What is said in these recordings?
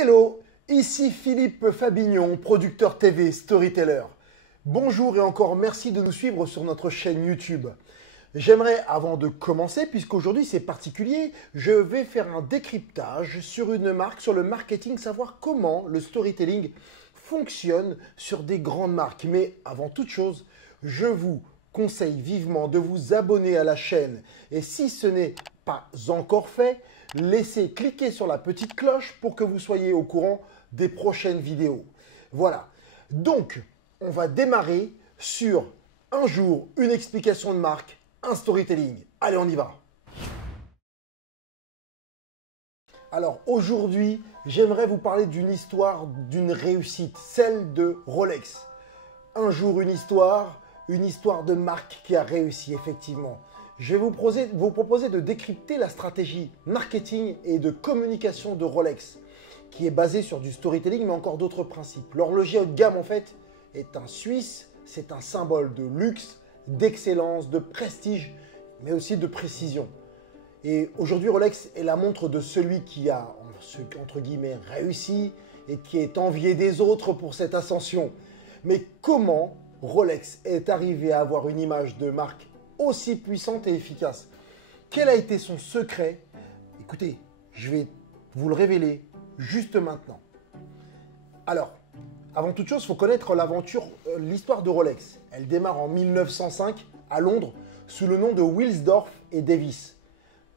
Hello, ici Philippe Fabignon, producteur TV, storyteller. Bonjour et encore merci de nous suivre sur notre chaîne YouTube. J'aimerais, avant de commencer, puisqu'aujourd'hui c'est particulier, je vais faire un décryptage sur une marque, sur le marketing, savoir comment le storytelling fonctionne sur des grandes marques. Mais avant toute chose, je vous conseille vivement de vous abonner à la chaîne. Et si ce n'est pas encore fait, laissez cliquer sur la petite cloche pour que vous soyez au courant des prochaines vidéos. Voilà. Donc, on va démarrer sur un jour, une explication de marque, un storytelling. Allez, on y va. Alors aujourd'hui, j'aimerais vous parler d'une histoire, d'une réussite, celle de Rolex. Un jour, une histoire de marque qui a réussi effectivement. Je vais vous proposer de décrypter la stratégie marketing et de communication de Rolex, qui est basée sur du storytelling, mais encore d'autres principes. L'horloger haut de gamme, en fait, est un Suisse, c'est un symbole de luxe, d'excellence, de prestige, mais aussi de précision. Et aujourd'hui, Rolex est la montre de celui qui a, entre guillemets, réussi et qui est envié des autres pour cette ascension. Mais comment Rolex est arrivé à avoir une image de marque aussi puissante et efficace? Quel a été son secret? Écoutez, je vais vous le révéler juste maintenant. Alors, avant toute chose, il faut connaître l'histoire de Rolex. Elle démarre en 1905 à Londres sous le nom de Wilsdorf et Davis.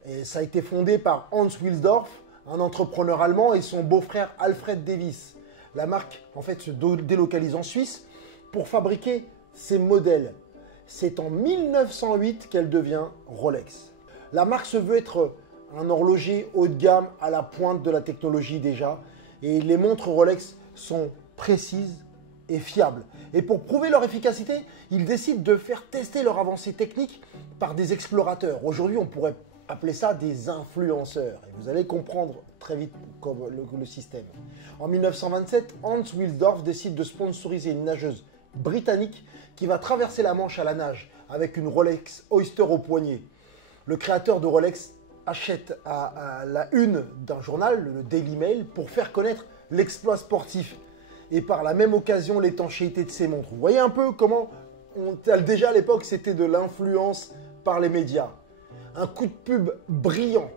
Et ça a été fondé par Hans Wilsdorf, un entrepreneur allemand, et son beau-frère Alfred Davis. La marque, en fait, se délocalise en Suisse pour fabriquer ses modèles. C'est en 1908 qu'elle devient Rolex. La marque se veut être un horloger haut de gamme à la pointe de la technologie déjà. Et les montres Rolex sont précises et fiables. Et pour prouver leur efficacité, ils décident de faire tester leur avancée technique par des explorateurs. Aujourd'hui, on pourrait appeler ça des influenceurs. Et vous allez comprendre très vite le système. En 1927, Hans Wilsdorf décide de sponsoriser une nageuse britannique qui va traverser la Manche à la nage avec une Rolex Oyster au poignet. Le créateur de Rolex achète à la une d'un journal, le Daily Mail, pour faire connaître l'exploit sportif et par la même occasion l'étanchéité de ses montres. Vous voyez un peu comment, déjà à l'époque, c'était de l'influence par les médias. Un coup de pub brillant.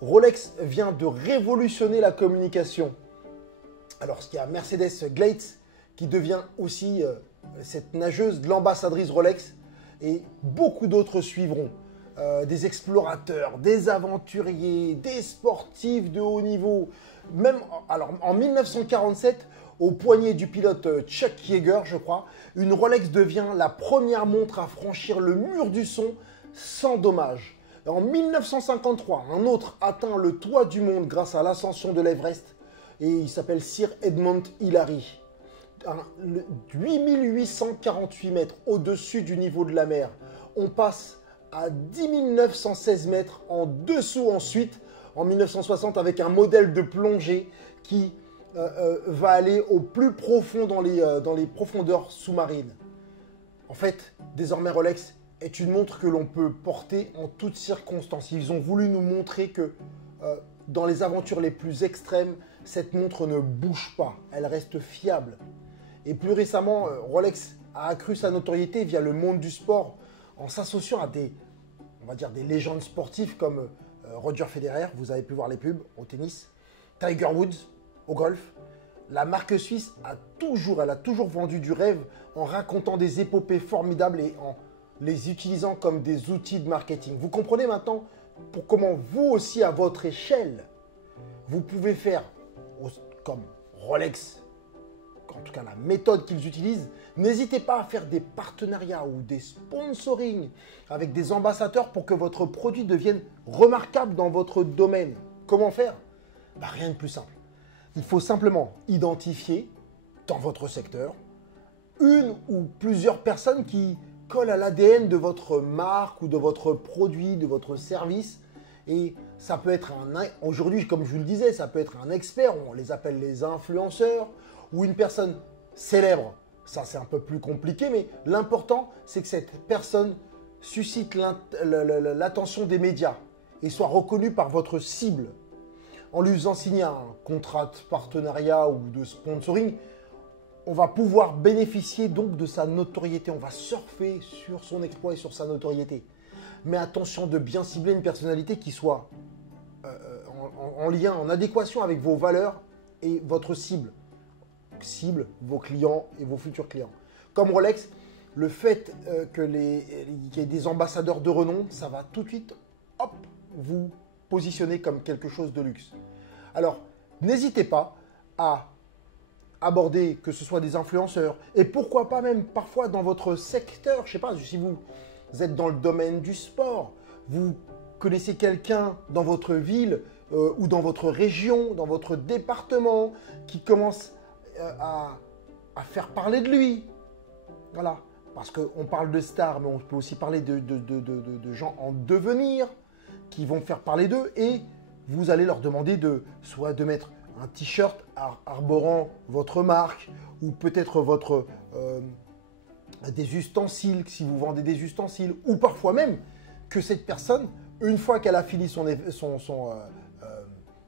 Rolex vient de révolutionner la communication. Alors, il y a Mercedes Gleitz qui devient aussi cette nageuse, l'ambassadrice Rolex, et beaucoup d'autres suivront. Des explorateurs, des aventuriers, des sportifs de haut niveau. Même alors, en 1947, au poignet du pilote Chuck Yeager, je crois, une Rolex devient la première montre à franchir le mur du son sans dommage. En 1953, un autre atteint le toit du monde grâce à l'ascension de l'Everest et il s'appelle Sir Edmund Hillary. 8848 mètres au-dessus du niveau de la mer. On passe à 10 916 mètres en dessous ensuite, en 1960, avec un modèle de plongée qui va aller au plus profond dans les profondeurs sous-marines. En fait, désormais Rolex est une montre que l'on peut porter en toutes circonstances. Ils ont voulu nous montrer que dans les aventures les plus extrêmes, cette montre ne bouge pas, elle reste fiable. Et plus récemment, Rolex a accru sa notoriété via le monde du sport en s'associant à des légendes sportives comme Roger Federer, vous avez pu voir les pubs au tennis, Tiger Woods au golf. La marque suisse a toujours vendu du rêve en racontant des épopées formidables et en les utilisant comme des outils de marketing. Vous comprenez maintenant comment vous aussi, à votre échelle, vous pouvez faire comme Rolex, en tout cas la méthode qu'ils utilisent. N'hésitez pas à faire des partenariats ou des sponsoring avec des ambassadeurs pour que votre produit devienne remarquable dans votre domaine. Comment faire? Rien de plus simple. Il faut simplement identifier dans votre secteur une ou plusieurs personnes qui collent à l'ADN de votre marque ou de votre produit, de votre service. Et ça peut être aujourd'hui, comme je vous le disais, ça peut être un expert, on les appelle les influenceurs, ou une personne célèbre. Ça, c'est un peu plus compliqué, mais l'important, c'est que cette personne suscite l'attention des médias et soit reconnue par votre cible. en lui faisant signer un contrat de partenariat ou de sponsoring, on va pouvoir bénéficier donc de sa notoriété. On va surfer sur son exploit et sur sa notoriété. Mais attention de bien cibler une personnalité qui soit en lien, en adéquation avec vos valeurs et votre cible. Cible, vos clients et vos futurs clients. Comme Rolex, le fait qu'il y ait des ambassadeurs de renom, ça va tout de suite, hop, vous positionner comme quelque chose de luxe. Alors, n'hésitez pas à aborder, que ce soit des influenceurs, et pourquoi pas même parfois dans votre secteur, je ne sais pas, si vous êtes dans le domaine du sport, vous connaissez quelqu'un dans votre ville ou dans votre région, dans votre département, qui commence à faire parler de lui. Voilà, parce qu'on parle de stars, mais on peut aussi parler de gens en devenir qui vont faire parler d'eux, et vous allez leur demander soit de mettre un t-shirt arborant votre marque, ou peut-être des ustensiles, si vous vendez des ustensiles, ou parfois même que cette personne, une fois qu'elle a fini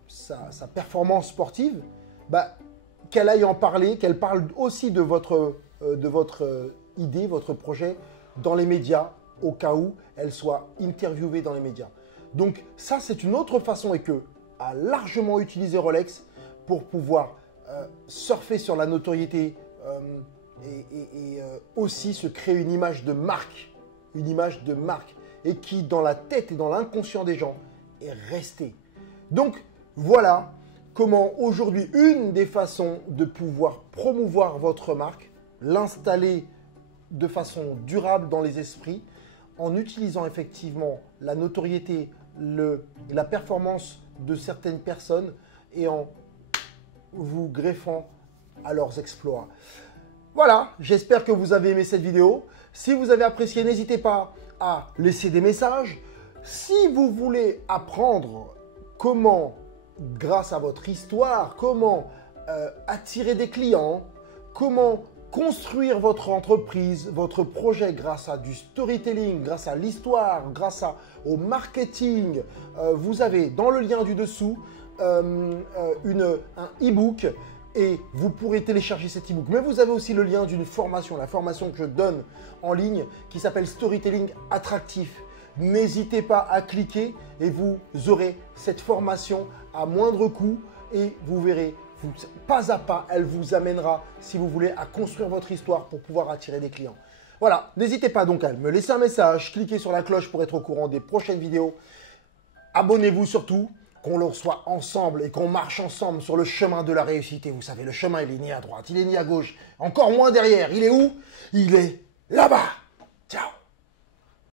sa performance sportive, qu'elle aille en parler, qu'elle parle aussi de votre idée, votre projet dans les médias, au cas où elle soit interviewée dans les médias. Donc ça, c'est une autre façon, et que a largement utilisé Rolex pour pouvoir surfer sur la notoriété et aussi se créer une image de marque, et qui, dans la tête et dans l'inconscient des gens, est restée. Donc voilà comment aujourd'hui, une des façons de pouvoir promouvoir votre marque, l'installer de façon durable dans les esprits, en utilisant effectivement la notoriété, la performance de certaines personnes, et en vous greffant à leurs exploits. Voilà, j'espère que vous avez aimé cette vidéo. Si vous avez apprécié, n'hésitez pas à laisser des messages. Si vous voulez apprendre comment, grâce à votre histoire, comment attirer des clients, comment construire votre entreprise, votre projet grâce à du storytelling, grâce à l'histoire, grâce au marketing, vous avez dans le lien du dessous un e-book, et vous pourrez télécharger cet e-book. Mais vous avez aussi le lien d'une formation, la formation que je donne en ligne qui s'appelle Storytelling Attractif. N'hésitez pas à cliquer et vous aurez cette formation à moindre coût, et vous verrez, pas à pas, elle vous amènera, si vous voulez, à construire votre histoire pour pouvoir attirer des clients. Voilà, n'hésitez pas donc à me laisser un message, cliquez sur la cloche pour être au courant des prochaines vidéos. Abonnez-vous surtout, qu'on le soit ensemble et qu'on marche ensemble sur le chemin de la réussite. Et vous savez, le chemin, il est ni à droite, il est ni à gauche, encore moins derrière. Il est où? Il est là-bas.